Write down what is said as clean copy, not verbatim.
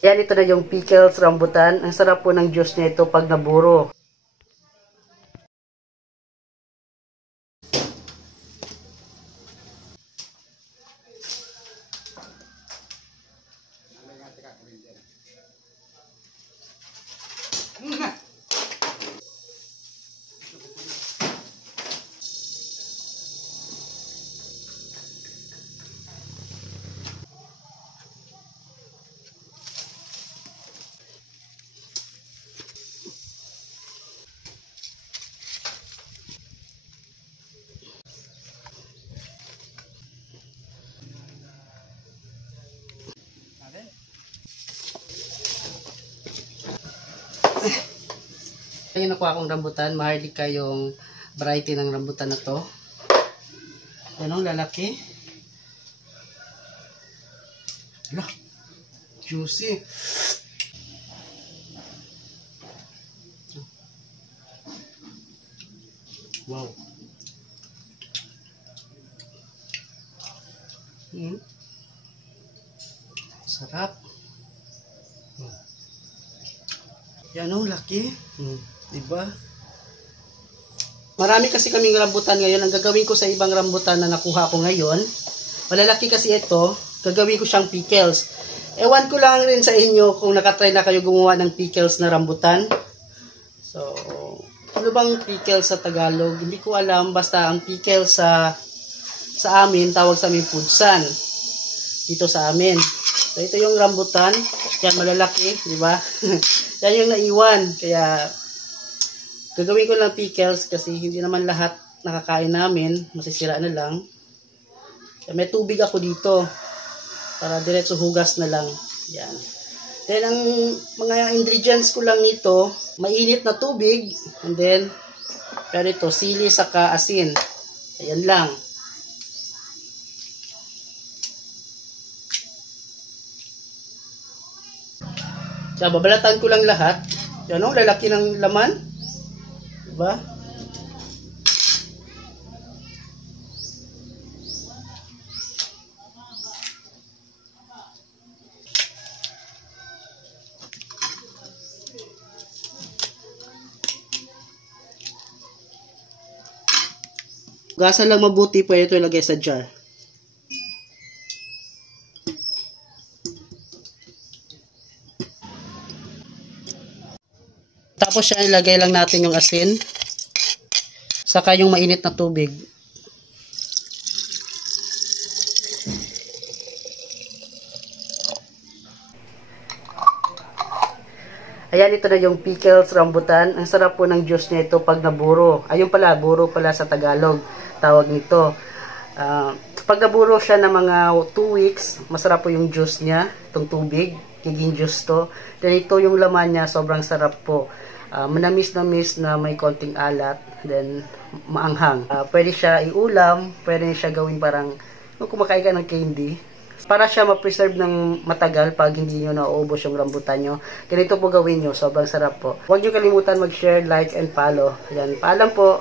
Yan, ito na yung pickles rambutan. Ang sarap po ng juice niya ito pag naburo. Ayun, nakuha akong rambutan. Maharlika yung variety ng rambutan na to. Yan ang lalaki. Ala, juicy. Wow. Sarap. Yan ang laki. Diba? Marami kasi kaming rambutan ngayon. Ang gagawin ko sa ibang rambutan na nakuha ko ngayon, malalaki kasi ito, gagawin ko siyang pickles. Ewan ko lang rin sa inyo kung nakatry na kayo gumawa ng pickles na rambutan. So, ano bang pickles sa Tagalog? Hindi ko alam. Basta ang pickles sa amin, tawag sa amin pudsan. Dito sa amin. So, ito yung rambutan. Yan, malalaki. Diba? Yan yung naiwan. Kaya, gagawin ko lang pickles kasi hindi naman lahat nakakain namin. Masisira na lang. Kaya may tubig ako dito. Para diretso hugas na lang. Yan. Then, ang mga ingredients ko lang nito, mainit na tubig. And then, pero ito, sili saka asin. Ayan lang. Kaya babalatan ko lang lahat. Yan o, lalaki ng laman. Diba? Hugasan lang mabuti, pwede ito ilagay sa jar. Tapos siya ilagay lang natin yung asin. Saka yung mainit na tubig. Ayan, ito na yung pickles rambutan. Ang sarap po ng juice niya ito pag naburo. Ayun pala, buro pala sa Tagalog. Tawag nito. Pag naburo siya ng mga 2 weeks, masarap po yung juice niya. Itong tubig. Kiging juice to. Then ito yung laman niya, sobrang sarap po. Manamis-namis na may konting alat. Then maanghang. Pwede siya iulam. Pwede siya gawin parang kung kumakain ka ng candy. Para siya ma-preserve ng matagal pag hindi nyo nauubos yung rambutan nyo. Ganito po gawin nyo. Sobrang sarap po. Huwag nyo kalimutan mag-share, like, and follow. Ayan, paalam po.